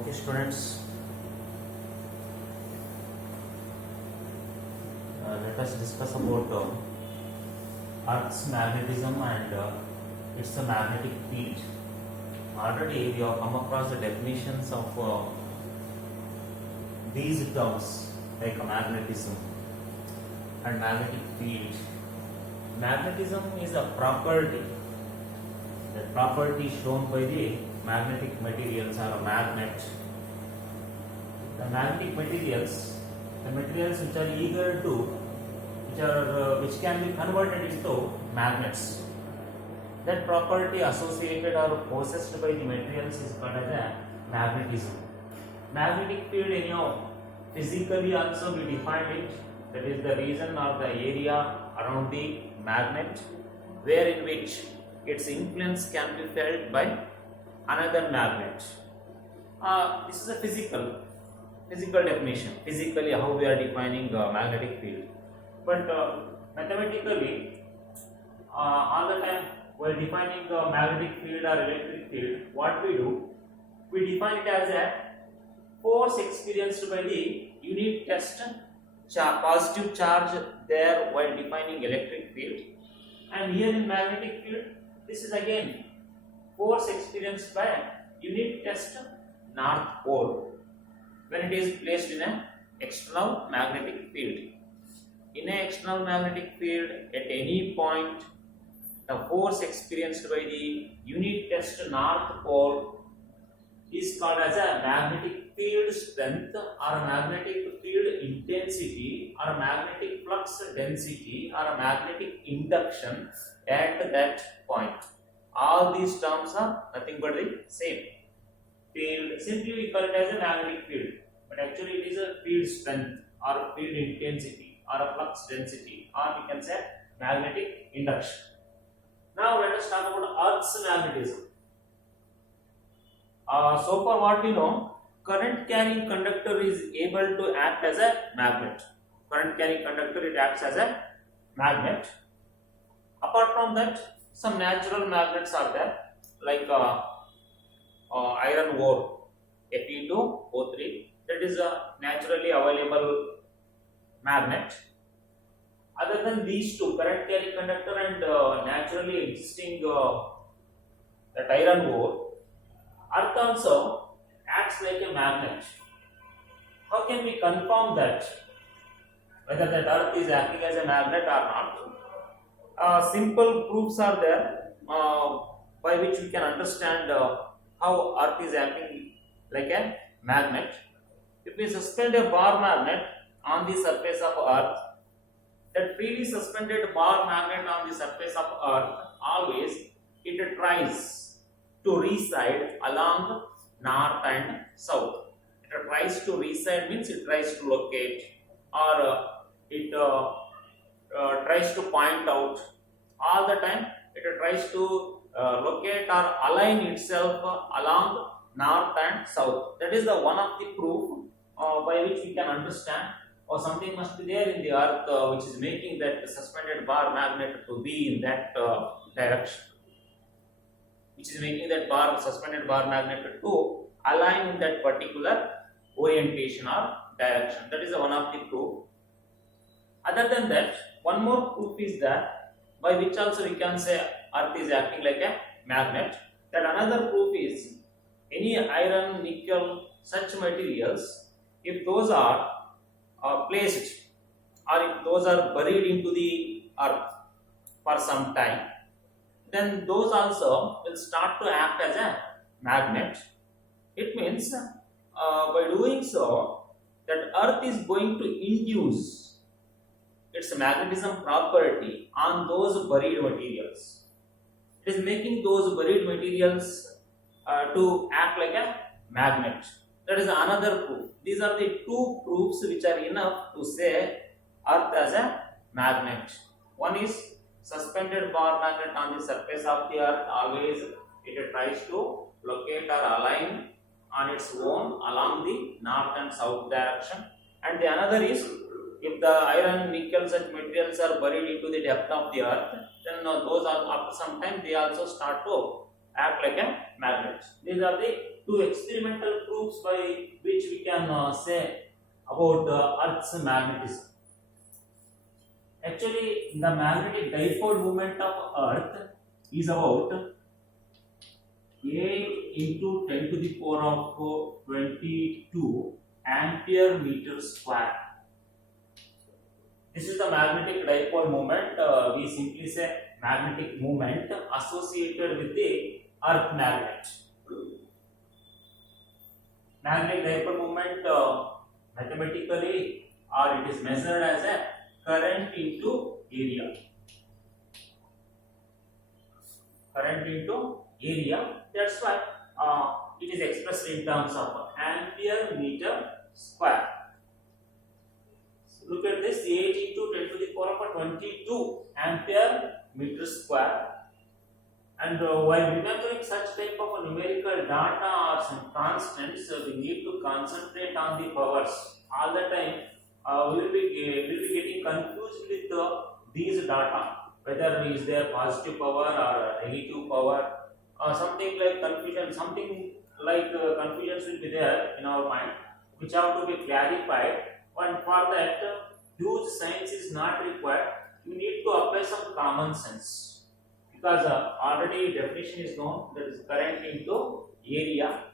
Okay, students, let us discuss about Earth's magnetism and its a magnetic field. Already we have come across the definitions of these terms like magnetism and magnetic field. Magnetism is a property, the property shown by the magnetic materials or a magnet. The magnetic materials, the materials which are eager to, which can be converted into magnets. That property associated or possessed by the materials is called as a magnetism. Magnetic field, physically also we define it. That is the region or the area around the magnet, where in which its influence can be felt by another magnet. This is a physical definition. Physically, how we are defining magnetic field. But mathematically, all the time while defining the magnetic field or electric field, what we do, we define it as a force experienced by the unit test positive charge there while defining electric field. And here in magnetic field, this is again force experienced by unit test north pole when it is placed in an external magnetic field. In an external magnetic field, at any point, the force experienced by the unit test north pole is called as a magnetic field strength or a magnetic field intensity or a magnetic flux density or a magnetic induction at that point. All these terms are nothing but the same. Field, simply we call it as a magnetic field, but actually it is a field strength or a field intensity or a flux density, or we can say magnetic induction. Now let us talk about Earth's magnetism. So far what we know, current carrying conductor is able to act as a magnet. Current carrying conductor, it acts as a magnet. Apart from that, some natural magnets are there, like iron ore, Fe2O3, that is a naturally available magnet. Other than these two, current carrying conductor and naturally existing that iron ore, Earth also acts like a magnet. How can we confirm that, whether that Earth is acting as a magnet or not? Simple proofs are there by which we can understand how Earth is acting like a magnet. If we suspend a bar magnet on the surface of Earth, that freely suspended bar magnet on the surface of Earth, always it tries to reside along north and south. It tries to reside means it tries to locate, or it tries to point out. All the time it tries to locate or align itself along north and south. That is the one of the proof by which we can understand or something must be there in the Earth which is making that suspended bar magnet to be in that direction, which is making that suspended bar magnet to align in that particular orientation or direction. That is one of the proof. Other than that, one more proof is that by which also we can say Earth is acting like a magnet. That another proof is any iron, nickel, such materials, if those are placed or if those are buried into the Earth for some time, then those also will start to act as a magnet. It means by doing so, that Earth is going to induce its magnetism property on those buried materials. It is making those buried materials to act like a magnet. That is another proof. These are the two proofs which are enough to say Earth as a magnet. One is suspended bar magnet on the surface of the Earth, always it tries to locate or align on its own along the north and south direction. And the another is, if the iron, nickel, such materials are buried into the depth of the Earth, then those are, after some time they also start to act like a magnet. These are the two experimental proofs by which we can say about Earth's magnetism. Actually, the magnetic dipole moment of Earth is about 8 into 10 to the power of 22 ampere meter square. This is the magnetic dipole moment. We simply say magnetic moment associated with the Earth magnet. Magnetic dipole moment mathematically, or it is measured as a current into area. Current into area. That's why it is expressed in terms of ampere meter square. So look at this: 8 into 10 to the power of 22 ampere meter square. And while remembering such type of numerical data or some constants, we need to concentrate on the powers. All the time, we will be getting confused with these data. Whether is there positive power or negative power, something like confusion, something like confusions will be there in our mind, which have to be clarified. And for that, huge science is not required. You need to apply some common sense. Because already definition is known, that is current into area.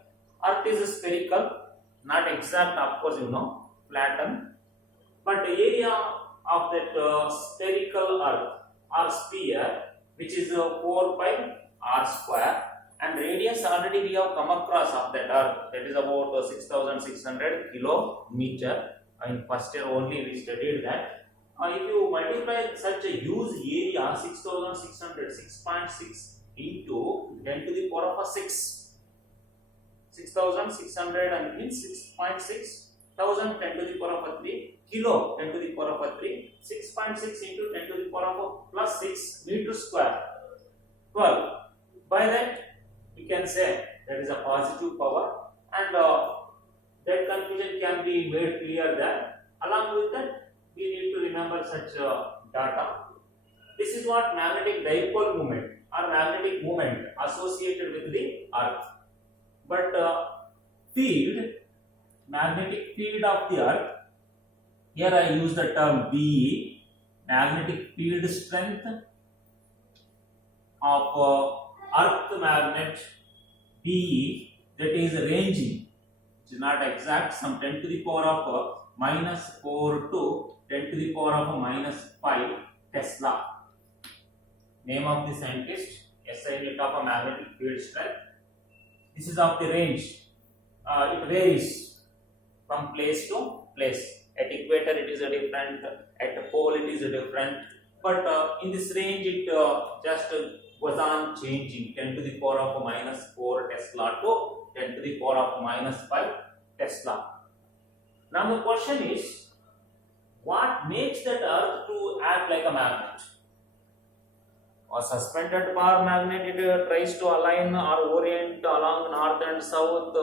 Earth is spherical, not exact, of course you know, flattened, but the area of that spherical Earth or sphere, which is 4 pi r square, and radius already we have come across of that Earth, that is about 6600 kilometer. In first year only we studied that. If you multiply such a huge area, 6600, 6.6 into 10 to the power of 6. 6600 and means 6.6, 1000 10 to the power of 3, kilo 10 to the power of 3, 6.6 into 10 to the power of plus 6 meter square, 12. By that, we can say that is a positive power, and that confusion can be made clear that along with that, we need to remember such data. This is what magnetic dipole moment or magnetic moment associated with the Earth. But field, magnetic field of the Earth, here I use the term BE, magnetic field strength of Earth magnet BE, that is ranging, which is not exact, some 10 to the power of minus 4 to 10 to the power of minus 5 Tesla. Name of the scientist, SI unit of a magnetic field strength. This is of the range. It varies from place to place. At equator it is a different, at the pole it is a different. But in this range it just goes on changing, 10 to the power of minus 4 Tesla to 10 to the power of minus 5 Tesla. Now the question is, what makes that Earth to act like a magnet? A suspended bar magnet, it tries to align or orient along north and south.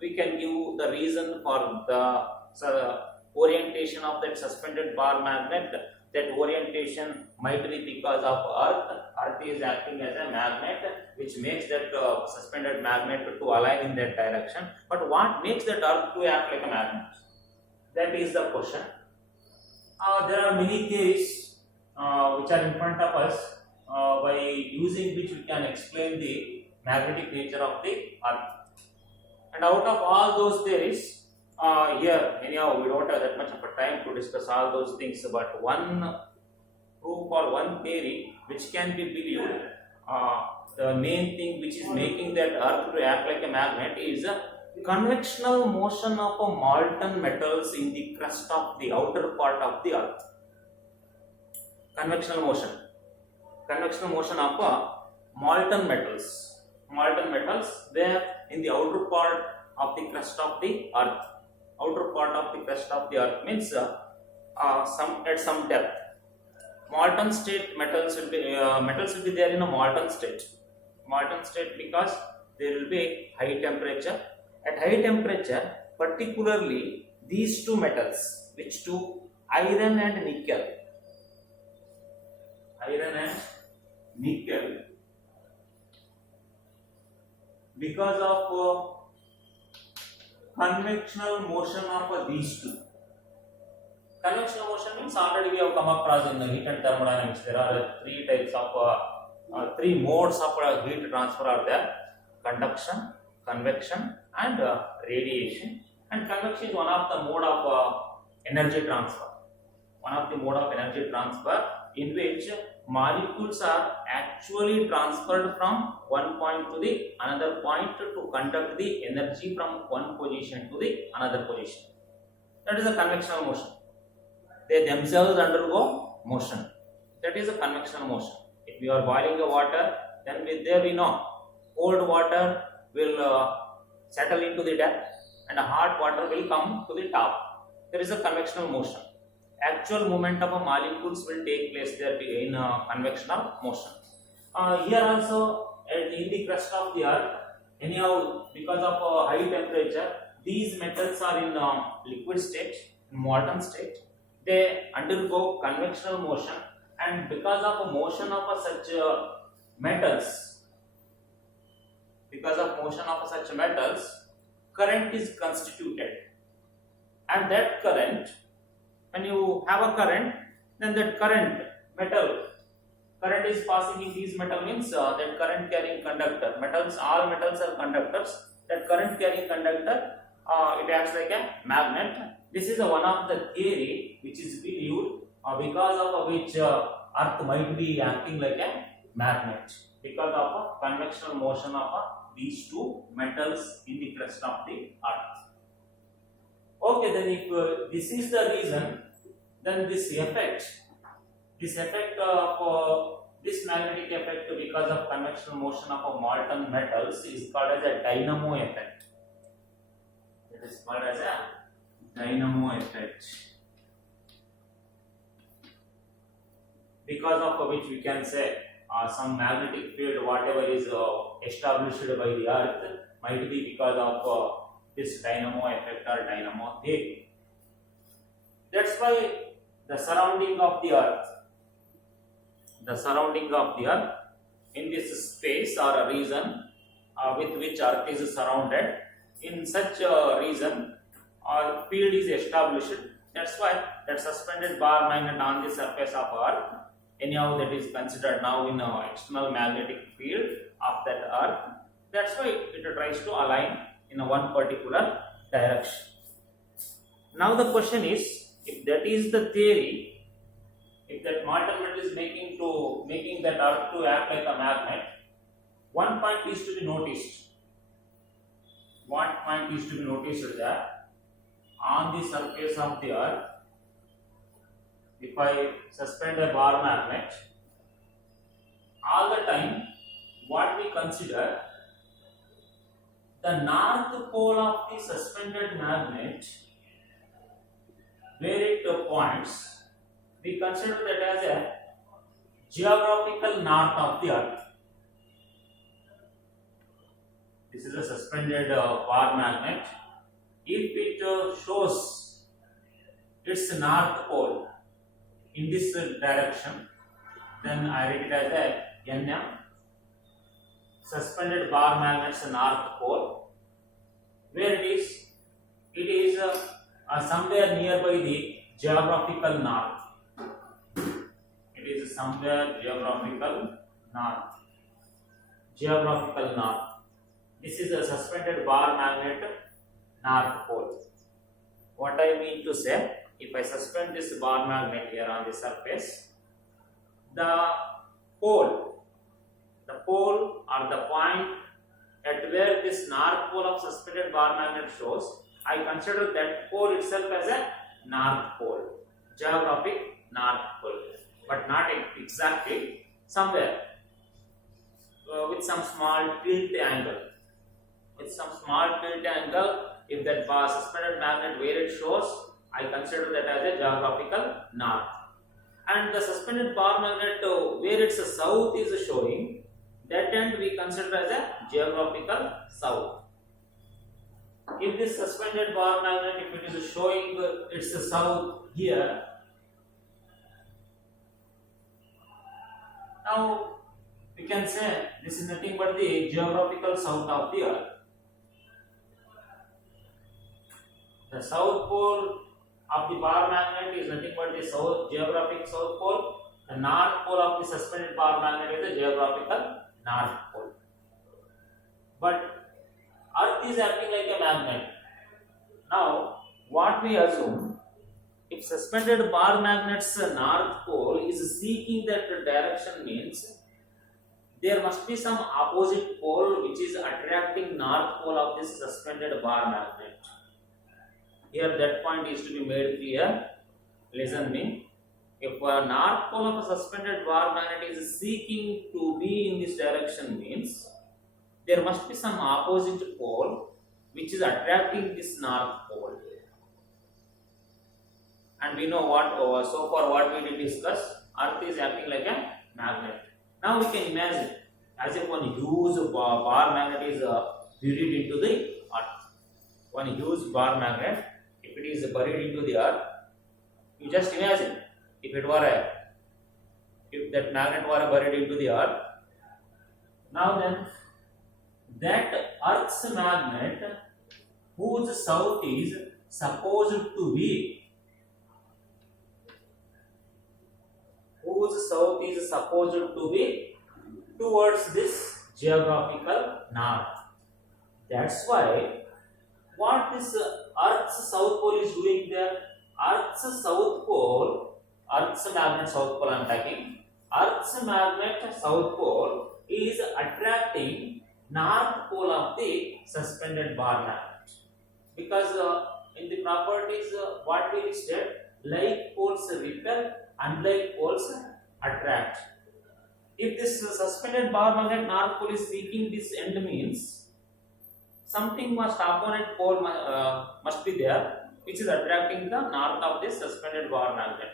We can give the reason for the orientation of that suspended bar magnet. That orientation might be because of Earth. Earth is acting as a magnet, which makes that suspended magnet to align in that direction. But what makes that Earth to act like a magnet? That is the question. There are many theories which are in front of us, by using which we can explain the magnetic nature of the Earth. And out of all those theories, here anyhow we don't have that much of a time to discuss all those things, but one proof or one theory which can be believed, the main thing which is making that Earth to act like a magnet is convectional motion of molten metals in the crust of the outer part of the Earth. Convectional motion of molten metals. Molten metals, they in the outer part of the crust of the Earth. Outer part of the crust of the Earth means at some depth. Molten state metals will be there in a molten state. Molten state because there will be high temperature. At high temperature, particularly these two metals, which two? Iron and nickel. Iron and nickel. because of convectional motion of these two. Convectional motion means already we have come across in the heat and thermodynamics. There are three types of three modes of heat transfer are there: conduction, convection, and radiation. And convection is one of the mode of energy transfer. One of the mode of energy transfer in which molecules are actually transferred from one point to the another point to conduct the energy from one position to the another position. That is a convectional motion. They themselves undergo motion. That is a convectional motion. If we are boiling the water, then there we know cold water will settle into the depth and hot water will come to the top. There is a convectional motion. Actual movement of molecules will take place there in convectional motion. Here also in the crust of the earth, anyhow because of high temperature, these metals are in liquid state, in molten state. They undergo convectional motion, and because of motion of such metals, current is constituted, and that current, when you have a current, then that current is passing in these metal means that current carrying conductor. All metals are conductors. That current carrying conductor, it acts like a magnet. This is one of the theory which is believed because of which Earth might be acting like a magnet because of a convectional motion of these two metals in the crust of the Earth. Okay, then if this is the reason, then this effect of this magnetic effect because of convectional motion of molten metals is called as a dynamo effect. It is called as a dynamo effect, because of which we can say some magnetic field, whatever is established by the earth, might be because of this dynamo effect or dynamo theory. That's why the surrounding of the earth in this space or a region with which earth is surrounded, in such a region or field is established. That's why that suspended bar magnet on the surface of earth, anyhow that is considered now in external magnetic field of that earth. That's why it tries to align in one particular direction. Now the question is, if that is the theory, if that molten metal is making that earth to act like a magnet, one point is to be noticed. What point is to be noticed is that on the surface of the earth, if I suspend a bar magnet, all the time what we consider, the north pole of the suspended magnet, where it points, we consider that as a geographical north of the earth. This is a suspended bar magnet. If it shows its north pole in this direction, then I write it as a NM, suspended bar magnet's north pole. Where it is somewhere nearby the geographical north. It is somewhere geographical north. This is a suspended bar magnet north pole. What I mean to say, if I suspend this bar magnet here on the surface, the pole or the point at where this north pole of suspended bar magnet shows, I consider that pole itself as a north pole, geographic north pole, but not exactly, somewhere with some small tilt angle. If that suspended magnet where it shows, I consider that as a geographical north. And the suspended bar magnet where its south is showing, that end we consider as a geographical south. If this suspended bar magnet, if it is showing its south here, now we can say this is nothing but the geographical south of the earth. The south pole of the bar magnet is nothing but the geographic south pole. The north pole of the suspended bar magnet is the geographical north pole. But earth is acting like a magnet. Now, what we assume, if suspended bar magnet's north pole is seeking that direction, means there must be some opposite pole which is attracting north pole of this suspended bar magnet. Here that point is to be made clear. Listen me. If a north pole of a suspended bar magnet is seeking to be in this direction, means there must be some opposite pole which is attracting this north pole. And we know what, so far what we did discuss, earth is acting like a magnet. Now we can imagine as if one huge bar magnet is buried into the earth. One huge bar magnet, if it is buried into the earth, you just imagine if that magnet were buried into the earth. Now then, that earth's magnet whose south is supposed to be towards this geographical north. That's why what this earth's south pole is doing there, earth's magnet south pole I am talking, earth's magnet south pole is attracting north pole of the suspended bar magnet, because in the properties what we listed, like poles repel, unlike poles attract. If this suspended bar magnet north pole is seeking this end, means something opponent pole must be there which is attracting the north of this suspended bar magnet.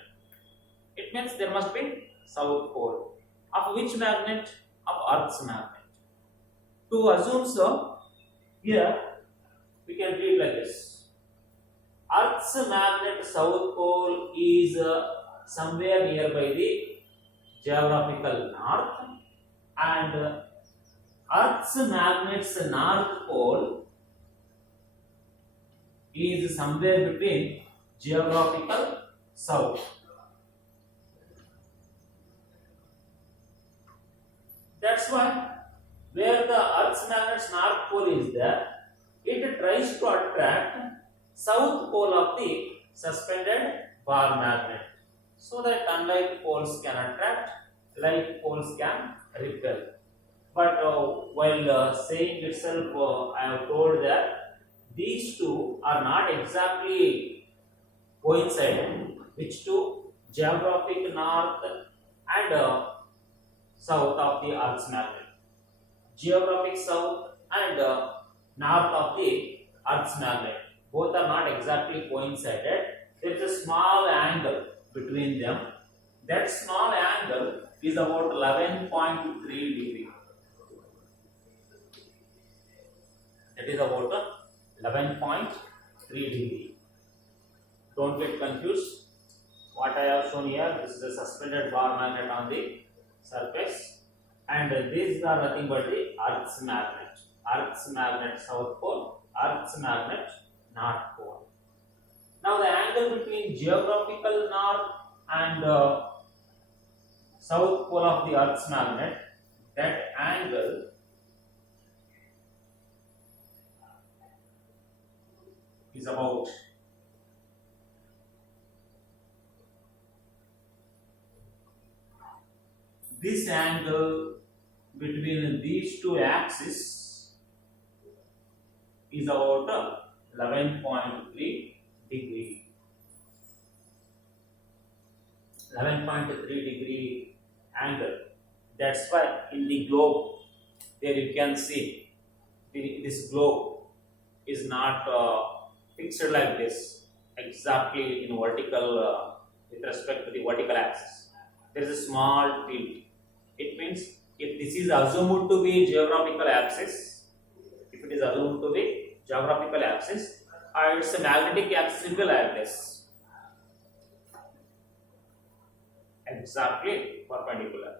It means there must be south pole of which magnet? Of earth's magnet. To assume so, here we can read like this: earth's magnet south pole is somewhere nearby the geographical north, and earth's magnet's north pole is somewhere between geographical south. That's why where the earth's magnet's north pole is there, it tries to attract south pole of the suspended bar magnet, so that unlike poles can attract, like poles can repel. But while saying itself, I have told that these two are not exactly coincident. Which two? Geographic north and south of the earth's magnet. Geographic south and north of the earth's magnet. Both are not exactly coincided. There is a small angle between them. That small angle is about 11.3 degree. That is about 11.3 degree. Don't get confused. What I have shown here, this is a suspended bar magnet on the surface, and these are nothing but the earth's magnet. Earth's magnet south pole, earth's magnet north pole. Now the angle between geographical north and south pole of the earth's magnet, that angle is about this angle between these two axes is about 11.3 degree. 11.3 degree angle. That's why in the globe there you can see this globe is not fixed like this exactly in vertical with respect to the vertical axis. There is a small tilt. It means if this is assumed to be geographical axis, if it is assumed to be geographical axis, its magnetic axis will be like this, exactly perpendicular.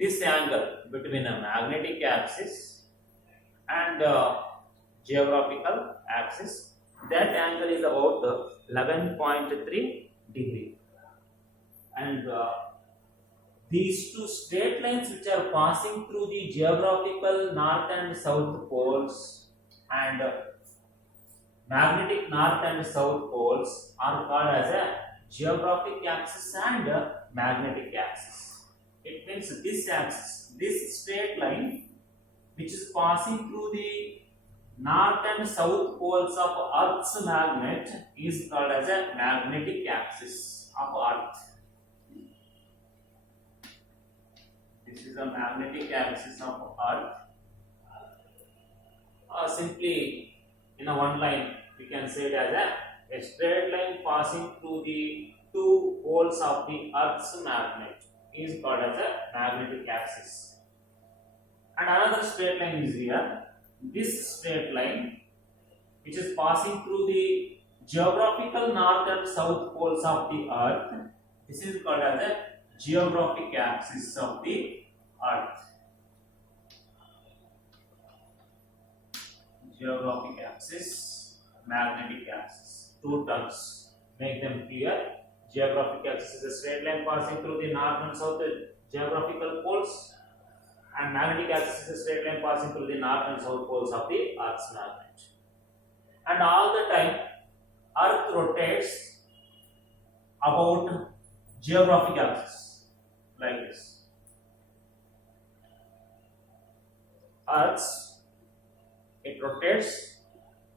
this angle between a magnetic axis and geographical axis, that angle is about 11.3 degree. And these two straight lines which are passing through the geographical north and south poles and magnetic north and south poles are called as a geographic axis and magnetic axis. It means this axis, this straight line which is passing through the north and south poles of Earth's magnet is called as a magnetic axis of Earth. This is a magnetic axis of Earth. Simply in a one line we can say it as a straight line passing through the two poles of the Earth's magnet is called as a magnetic axis. And another straight line is here. This straight line which is passing through the geographical north and south poles of the Earth, this is called as a geographic axis of the Earth. Geographic axis, magnetic axis, two terms, make them clear. Geographic axis is a straight line passing through the north and south geographical poles, and magnetic axis is a straight line passing through the north and south poles of the Earth's magnet. And all the time Earth rotates about geographic axis like this. It rotates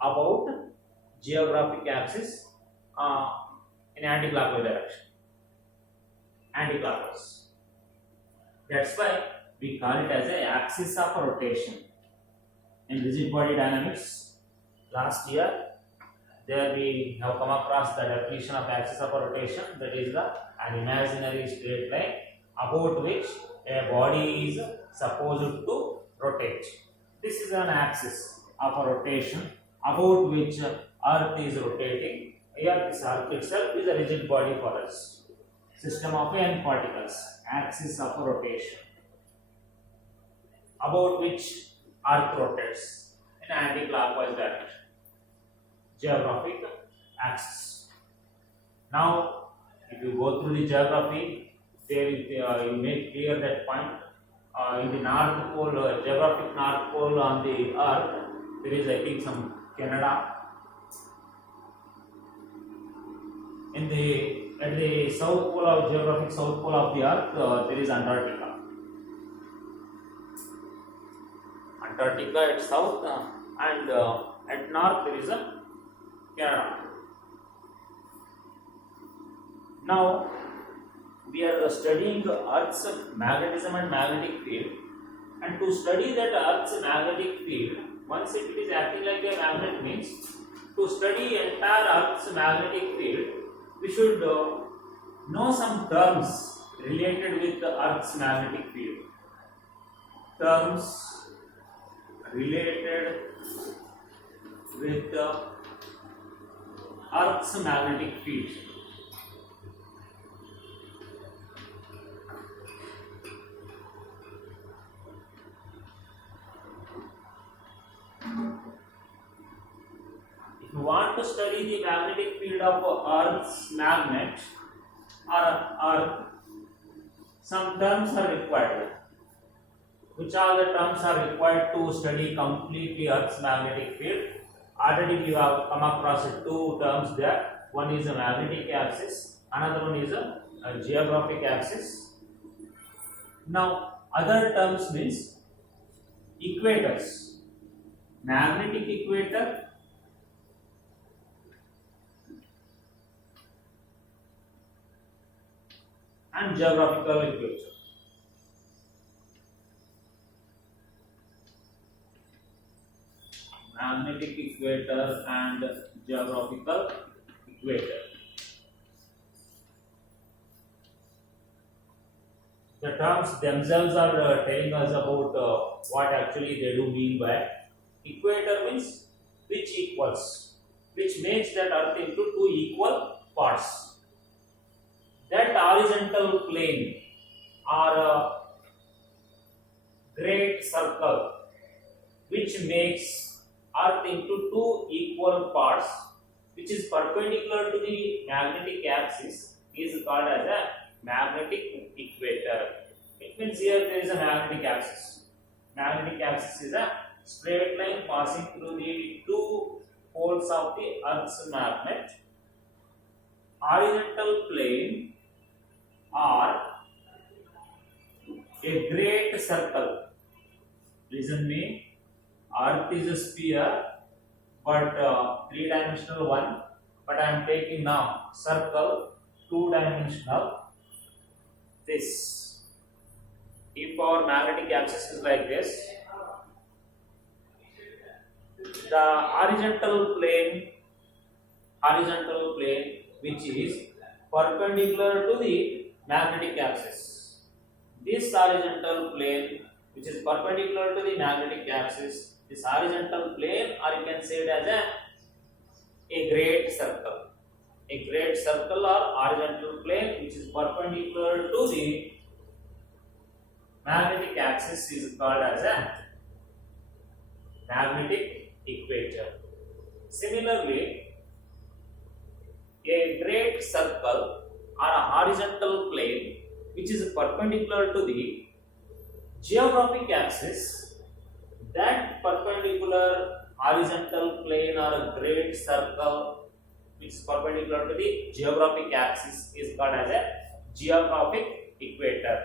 about geographic axis in anti-clockwise direction. Anti-clockwise. That's why we call it as an axis of rotation. In rigid body dynamics, last year, there we have come across the definition of axis of rotation, that is an imaginary straight line about which a body is supposed to rotate. This is an axis of rotation about which Earth is rotating. Here this Earth itself is a rigid body for us. System of n particles, axis of rotation about which Earth rotates in anti-clockwise direction. Geographic axis. Now, if you go through the geography, there you make clear that point. In the North Pole, geographic North Pole on the Earth, there is, I think, some Canada. At the south pole of geographic south pole of the Earth, there is Antarctica. Antarctica at south, and at north there is a Canada. Now we are studying Earth's magnetism and magnetic field, and to study that Earth's magnetic field, once it is acting like a magnet, means to study entire Earth's magnetic field, we should know some terms related with the Earth's magnetic field. Terms related with the Earth's magnetic field. If you want to study the magnetic field of Earth's magnet or Earth, some terms are required. Which all the terms are required to study completely Earth's magnetic field? Already you have come across two terms there. One is a magnetic axis, another one is a geographic axis. Now, other terms means equators, magnetic equator and geographical equator. Magnetic equator and geographical equator. The terms themselves are telling us about what actually they do mean by equator. Means which equals, which makes that Earth into two equal parts. That horizontal plane or great circle which makes earth into two equal parts, which is perpendicular to the magnetic axis, is called as a magnetic equator. It means here there is a magnetic axis. Magnetic axis is a straight line passing through the two poles of the earth's magnet. Horizontal plane or a great circle. Listen me. Earth is a sphere, but three-dimensional one. But I am taking now circle, two-dimensional. This. If our magnetic axis is like this, the horizontal plane which is perpendicular to the magnetic axis. This horizontal plane which is perpendicular to the magnetic axis, this horizontal plane, or you can say it as a great circle. A great circle or horizontal plane which is perpendicular to the magnetic axis is called as a magnetic equator. Similarly, a great circle or a horizontal plane which is perpendicular to the geographic axis, that perpendicular horizontal plane or a great circle which is perpendicular to the geographic axis is called as a geographic equator.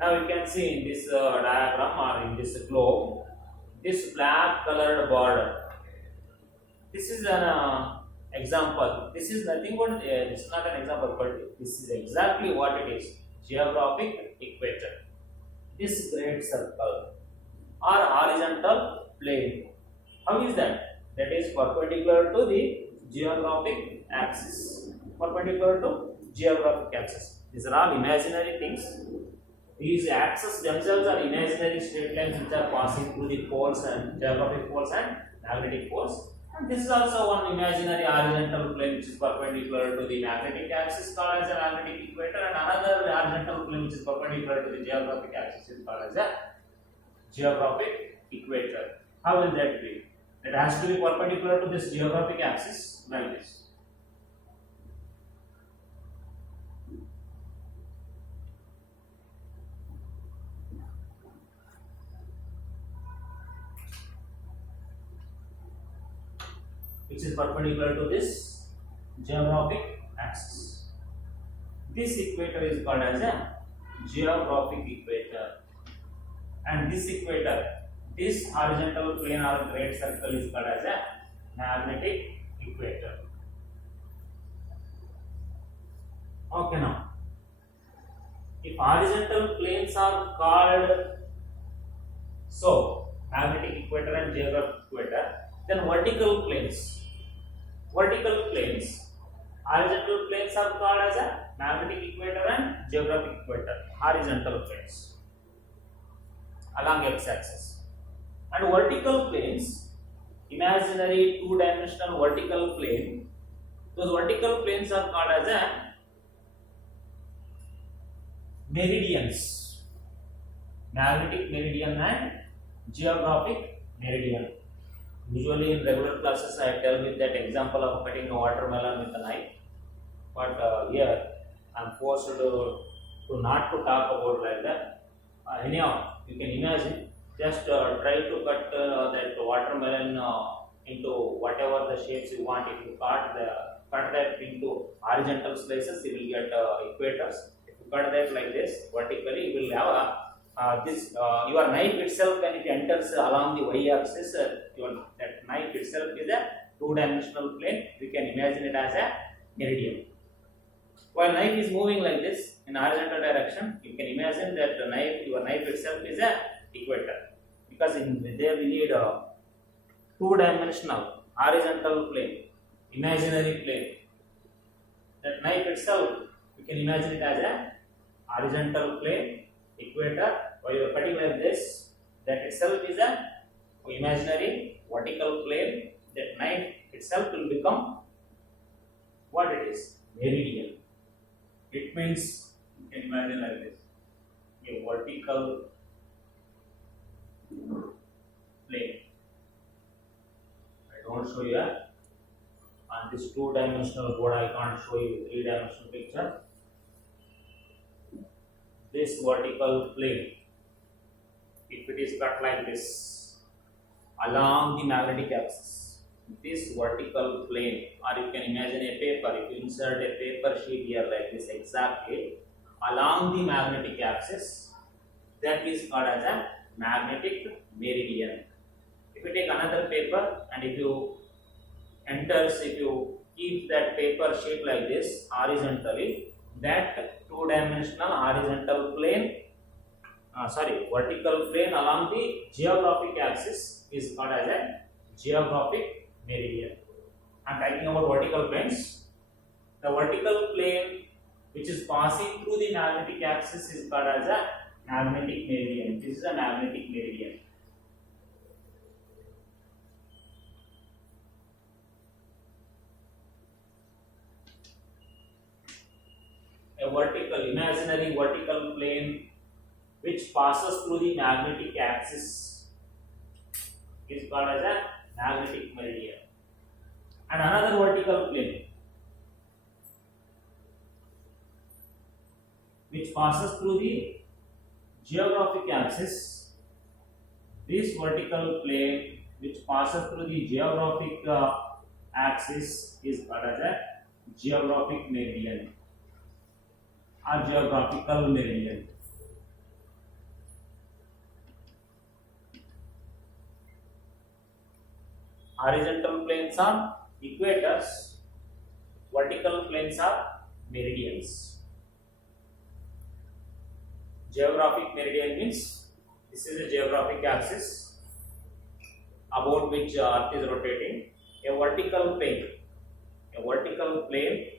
Now you can see in this diagram or in this globe, this black colored border. This is an example. This is nothing but it's not an example, but this is exactly what it is. Geographic equator. This great circle or horizontal plane. How is that? That is perpendicular to the geographic axis. Perpendicular to geographic axis. These are all imaginary things. These axes themselves are imaginary straight lines which are passing through the poles and geographic poles and magnetic poles. And this is also one imaginary horizontal plane which is perpendicular to the magnetic axis called as a magnetic equator, and another horizontal plane which is perpendicular to the geographic axis is called as a geographic equator. How will that be? It has to be perpendicular to this geographic axis like this. Which is perpendicular to this geographic axis. This equator is called as a geographic equator, and this equator, this horizontal plane or great circle is called as a magnetic equator. Okay, now if horizontal planes are called so magnetic equator and geographic equator, then vertical planes, horizontal planes are called as a magnetic equator and geographic equator, horizontal planes along x-axis. And vertical planes, imaginary two-dimensional vertical plane, those vertical planes are called as a meridians, magnetic meridian and geographic meridian. Usually in regular classes I tell with that example of cutting a watermelon with a knife, but here I am forced to not to talk about like that. Anyhow, you can imagine, just try to cut that watermelon into whatever the shapes you want. If you cut that into horizontal slices, you will get equators. If you cut that like this vertically, you will have your knife itself, when it enters along the y-axis, that knife itself is a two-dimensional plane. We can imagine it as a meridian. While knife is moving like this in horizontal direction, you can imagine that your knife itself is a equator, because there we need a two-dimensional horizontal plane, imaginary plane. That knife itself, you can imagine it as a horizontal plane, equator. While you are cutting like this, that itself is a imaginary vertical plane. That knife itself will become what it is, meridian. It means, you can imagine like this, a vertical plane. I don't show you on this two-dimensional board. I can't show you three-dimensional picture. This vertical plane, if it is cut like this along the magnetic axis, this vertical plane, or you can imagine a paper, if you insert a paper sheet here like this exactly along the magnetic axis, that is called as a magnetic meridian. If you take another paper and if you keep that paper sheet like this horizontally, that two-dimensional horizontal plane, vertical plane along the geographic axis is called as a geographic meridian. I am talking about vertical planes. The vertical plane which is passing through the magnetic axis is called as a magnetic meridian. This is a magnetic meridian. A imaginary vertical plane which passes through the magnetic axis is called as a magnetic meridian. And another vertical plane which passes through the geographic axis, this vertical plane which passes through the geographic axis is called as a geographic meridian or geographical meridian. Horizontal planes are equators, vertical planes are meridians. Geographic meridian means this is a geographic axis about which Earth is rotating. A vertical plane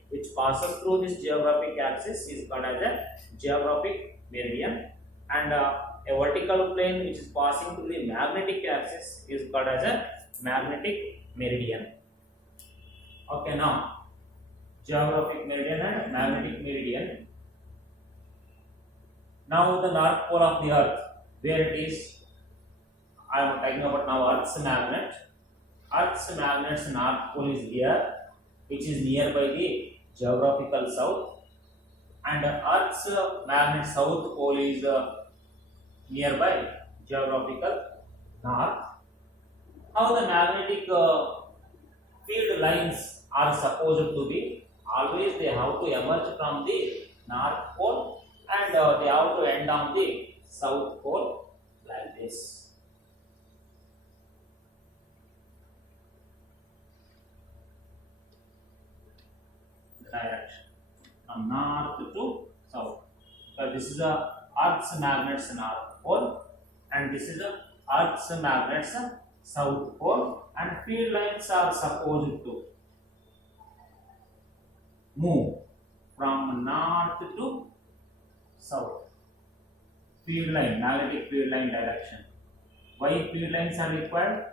which passes through this geographic axis is called as a geographic meridian, and a vertical plane which is passing through the magnetic axis is called as a magnetic meridian. Okay, now geographic meridian and magnetic meridian. Now the north pole of the Earth, where it is, I am talking about now Earth's magnet. Earth's magnet's north pole is here, which is nearby the geographical south, and Earth's magnet south pole is nearby geographical north. How the magnetic field lines are supposed to be? Always they have to emerge from the north pole and they have to end on the south pole like this. Direction from north to south. So this is the Earth's magnet's north pole, and this is the Earth's magnet's south pole, and field lines are supposed to move from north to south. Field line, magnetic field line direction. Why field lines are required?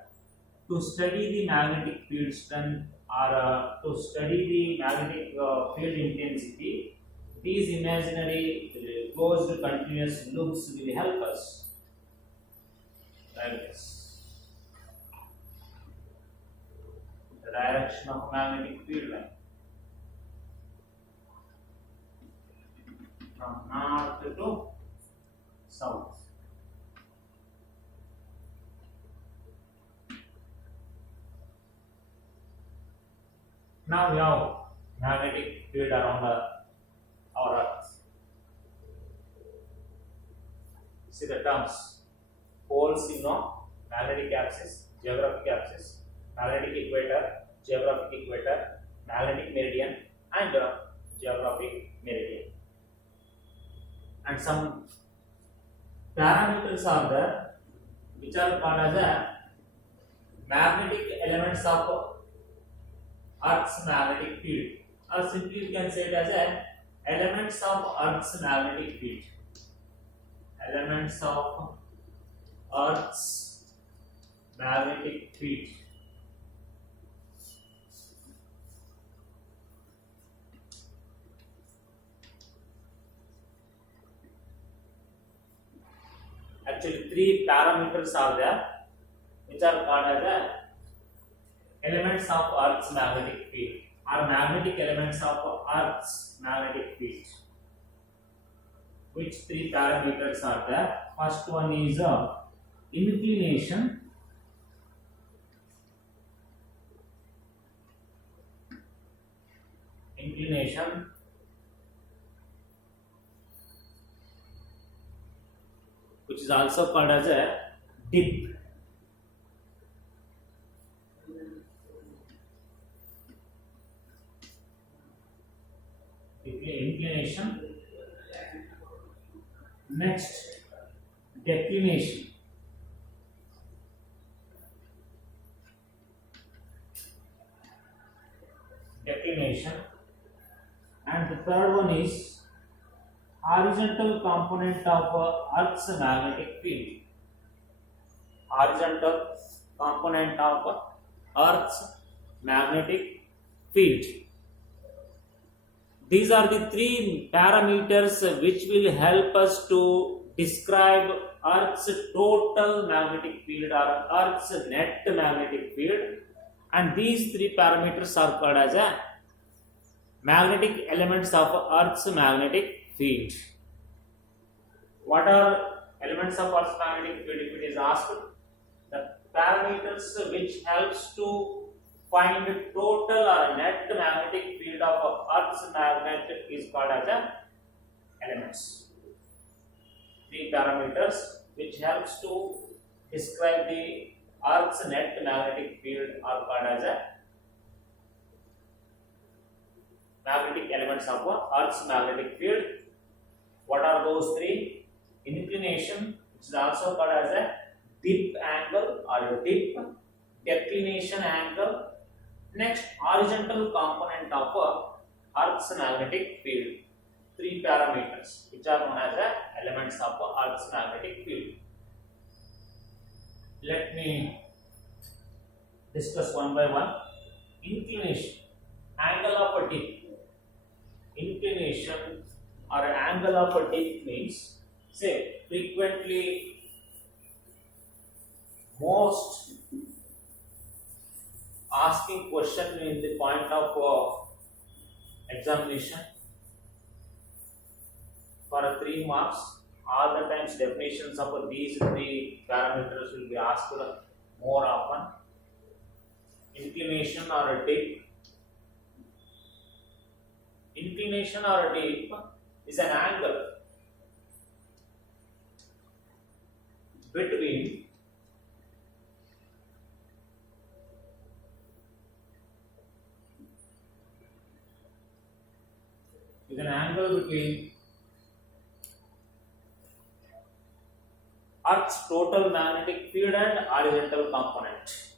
To study the magnetic field strength or to study the magnetic field intensity. These imaginary closed continuous loops will help us like this. The direction of magnetic field line from north to south. Now we have magnetic field around our Earth. See the terms: poles, magnetic axis, geographic axis, magnetic equator, geographic equator, magnetic meridian, and geographic meridian. And some parameters are there which are called as the magnetic elements of Earth's magnetic field, or simply you can say it as elements of Earth's magnetic field. Elements of Earth's magnetic field. actually three parameters are there which are called as the elements of Earth's magnetic field or magnetic elements of Earth's magnetic field. Which three parameters are there? First one is inclination, which is also called as a dip. Inclination. Next, declination. And the third one is horizontal component of Earth's magnetic field. Horizontal component of Earth's magnetic field. These are the three parameters which will help us to describe Earth's total magnetic field or Earth's net magnetic field, and these three parameters are called as a magnetic elements of Earth's magnetic field. What are elements of Earth's magnetic field if it is asked? The parameters which helps to find total or net magnetic field of Earth's magnet is called as a elements. Three parameters which helps to describe the Earth's net magnetic field are called as a magnetic elements of Earth's magnetic field. What are those three? Inclination, which is also called as a dip angle or dip, declination angle. Next, horizontal component of Earth's magnetic field. Three parameters which are known as the elements of Earth's magnetic field. Let me discuss one by one. Inclination, angle of a dip. Inclination or angle of a dip means, say, frequently most asking question in the point of examination for 3 marks. All the times definitions of these three parameters will be asked more often. Inclination or a dip. Inclination or a dip is an angle between Earth's total magnetic field and horizontal component.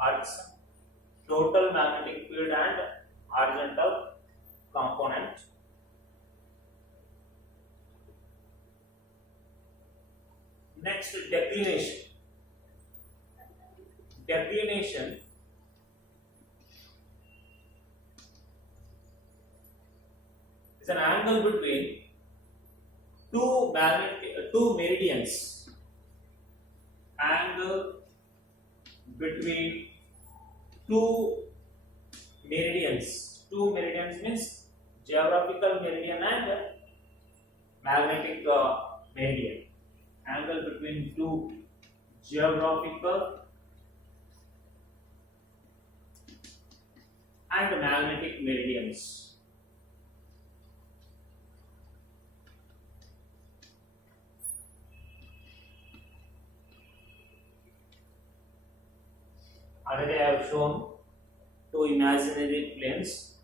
Earth's total magnetic field and horizontal component. Next, declination. Declination is an angle between two meridians. Angle between two meridians. Two meridians means geographical meridian and magnetic meridian. Angle between two geographical and magnetic meridians. Already I have shown two imaginary planes.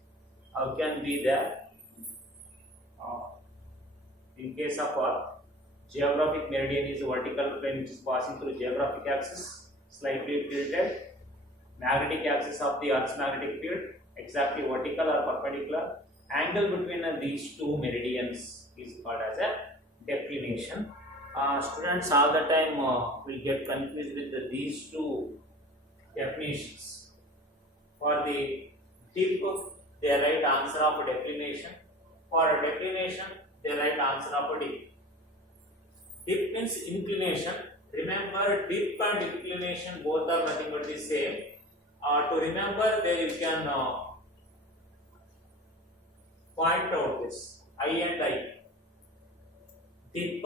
How can be there? In case of Earth, geographic meridian is a vertical plane which is passing through geographic axis, slightly tilted. Magnetic axis of the Earth's magnetic field, exactly vertical or perpendicular. Angle between these two meridians is called as a declination. Students all the time will get confused with these two definitions. For the dip, they write answer of declination. For declination, they write answer of dip. Dip means inclination. Remember, dip and inclination both are nothing but the same. To remember, there you can point out this I and I. Dip,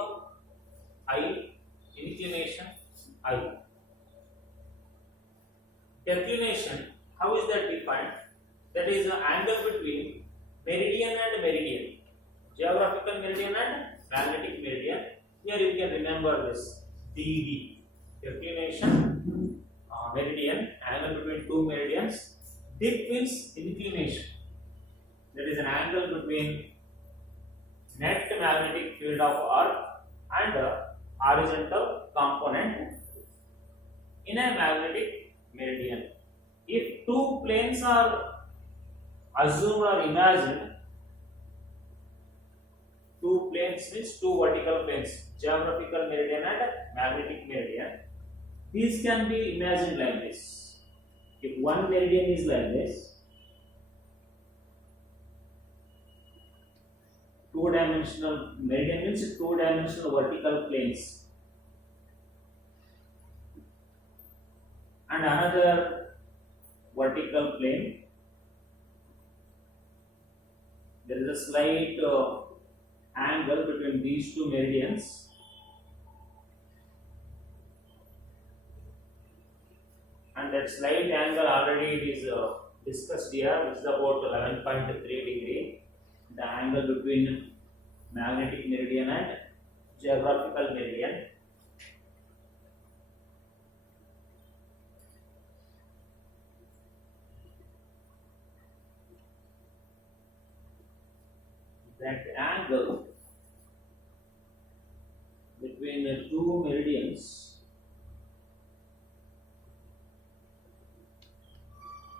I, inclination, I. Declination, how is that defined? That is the angle between meridian and meridian, geographical meridian and magnetic meridian. Here you can remember this DD, declination, meridian, angle between two meridians. Dip means inclination. That is an angle between net magnetic field of Earth and horizontal component in a magnetic meridian. If two planes are assumed or imagined, two planes means two vertical planes, geographical meridian and magnetic meridian. These can be imagined like this. If one meridian is like this, two-dimensional meridian means two-dimensional vertical planes, and another vertical plane. There is a slight angle between these two meridians, and that slight angle already is discussed here, which is about 11.3 degree. The angle between magnetic meridian and geographical meridian. That angle between the two meridians,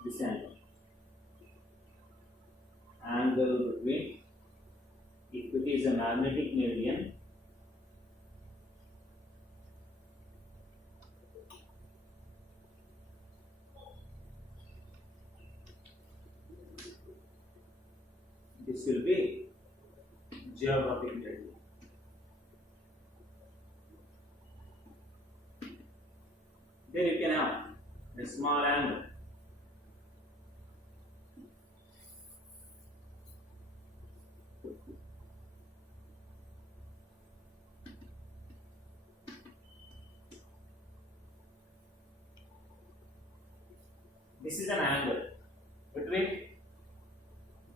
this angle between, if it is a magnetic meridian, this will be geographic meridian. There you can have a small angle. This is an angle between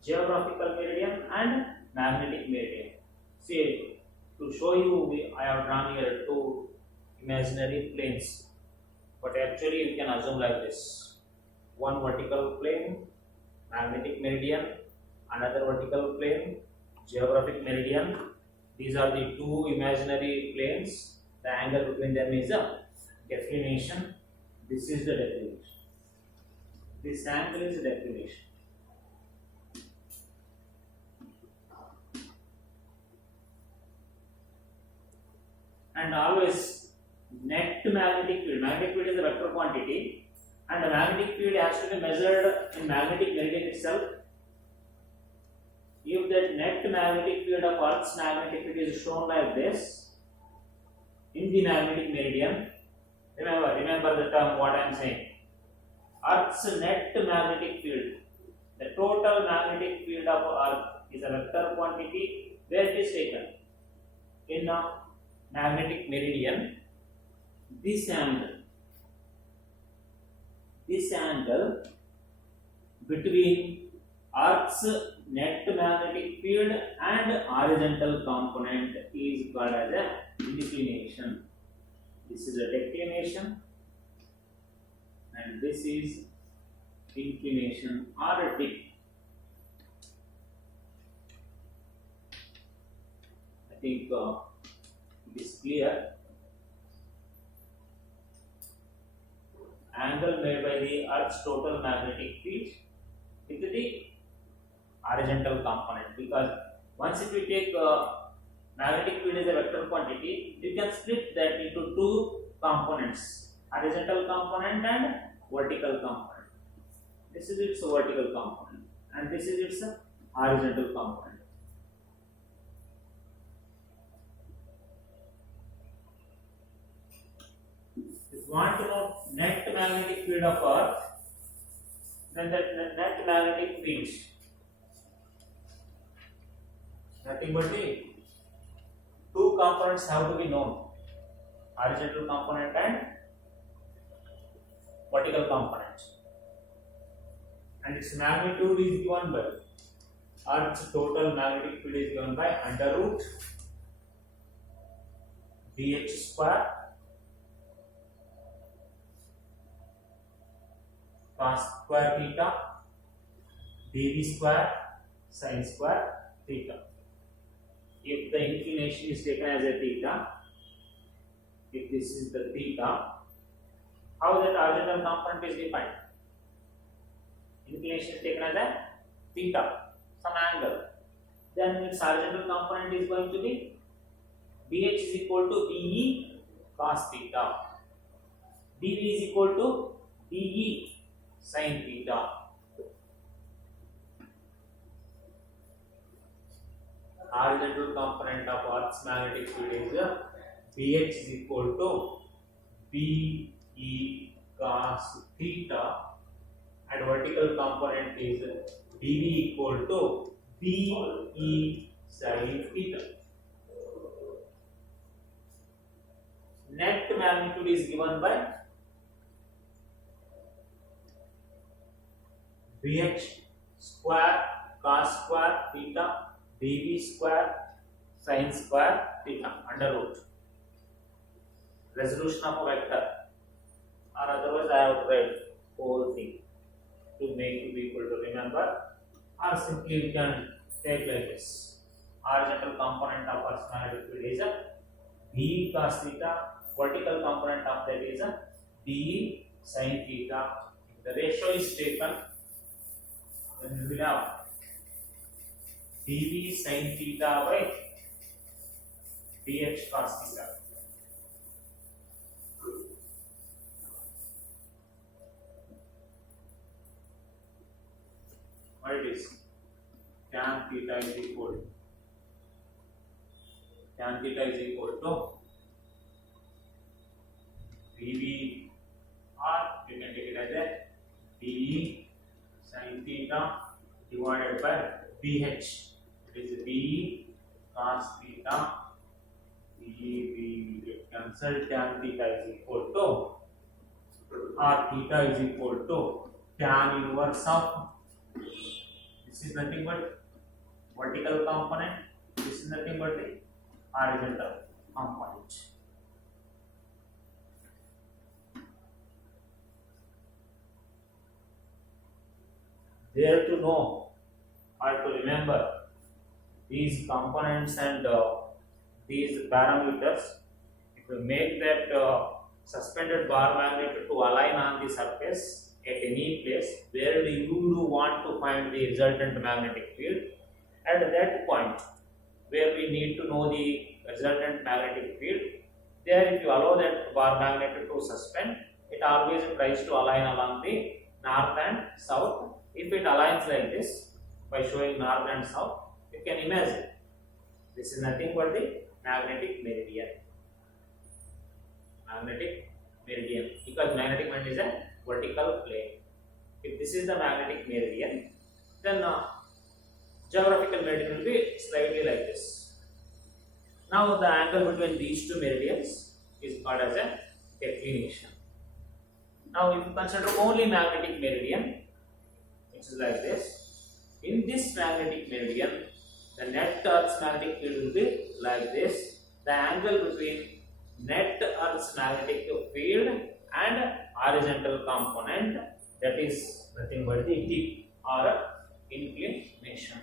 geographical meridian and magnetic meridian. See, to show you, I have drawn here two imaginary planes, but actually you can assume like this: one vertical plane, magnetic meridian; another vertical plane, geographic meridian. These are the two imaginary planes. The angle between them is a declination. This is the declination. This angle is declination. And always net magnetic field is a vector quantity, and the magnetic field has to be measured in magnetic meridian itself. If that net magnetic field of Earth's magnetic field is shown like this in the magnetic meridian, remember the term what I am saying. Earth's net magnetic field, the total magnetic field of Earth is a vector quantity where it is taken in a magnetic meridian. This angle between Earth's net magnetic field and horizontal component is called as a declination. This is a declination, and this is inclination or a dip. I think it is clear. Angle made by the Earth's total magnetic field with the horizontal component, because once if we take magnetic field as a vector quantity, you can split that into two components: horizontal component and vertical component. This is its vertical component, and this is its horizontal component. If you want to know net magnetic field of Earth, then that net magnetic field, nothing but the two components have to be known: horizontal component and vertical component. And its magnitude is given by, or its total magnetic field is given by under root BH square cos square theta dV square sin square theta. If the inclination is taken as a theta, if this is the theta, how that horizontal component is defined? Inclination is taken as a theta, some angle. Then its horizontal component is going to be BH is equal to BE cos theta. dV is equal to DE sin theta. Horizontal component of Earth's magnetic field is BH is equal to BE cos theta, and vertical component is dV equal to BE sin theta. Net magnitude is given by BH square cos square theta dV square sin square theta under root. Resolution of a vector, or otherwise I have to write whole thing to make it equal to remember, or simply we can take like this: horizontal component of Earth's magnetic field is BE cos theta, vertical component of that is DE sin theta. If the ratio is taken, then we will have dV sin theta by dH cos theta. What it is? Tan theta is equal to dV, or you can take it as a dE sin theta divided by BH. It is BE cos theta. we get cancelled. Tan theta is equal to, or theta is equal to tan inverse of, this is nothing but vertical component, this is nothing but the horizontal component. There to know or to remember these components and these parameters, if you make that suspended bar magnet to align on the surface at any place where you do want to find the resultant magnetic field, at that point where we need to know the resultant magnetic field, there if you allow that bar magnet to suspend, it always tries to align along the north and south. If it aligns like this by showing north and south, you can imagine this is nothing but the magnetic meridian. Magnetic meridian, because magnetic meridian is a vertical plane. If this is the magnetic meridian, then geographical meridian will be slightly like this. Now the angle between these two meridians is called as a declination. Now if you consider only magnetic meridian, it is like this. In this magnetic meridian, the net Earth's magnetic field will be like this. The angle between net Earth's magnetic field and horizontal component, that is nothing but the dip or inclination.